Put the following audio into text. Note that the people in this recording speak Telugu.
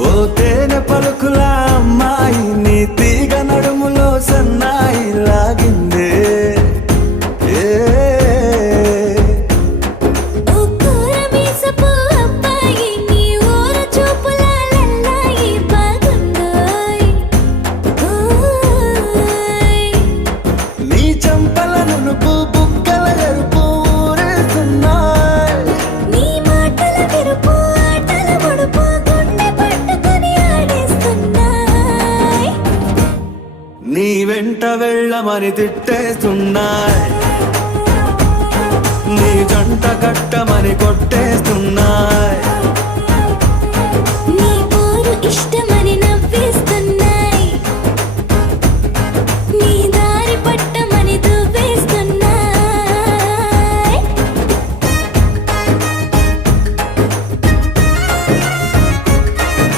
ఓ తేనె పలుకుల అమ్మాయి నీ తీగ నడుములో సన్నాయి లాగిందే ఏ నీ చంపల నునుపు బుగ్గల ఎరుపు ఊరేస్తున్నాయి నీ మాటల విరుపు ఆటల పొడుపు గుండె పట్టుకొని ఆడేస్తున్నాయి నీ వెంట వెళ్ళమని తిట్టేస్తున్నాయి నీ జంట కట్టమని కొట్టేస్తున్నాయి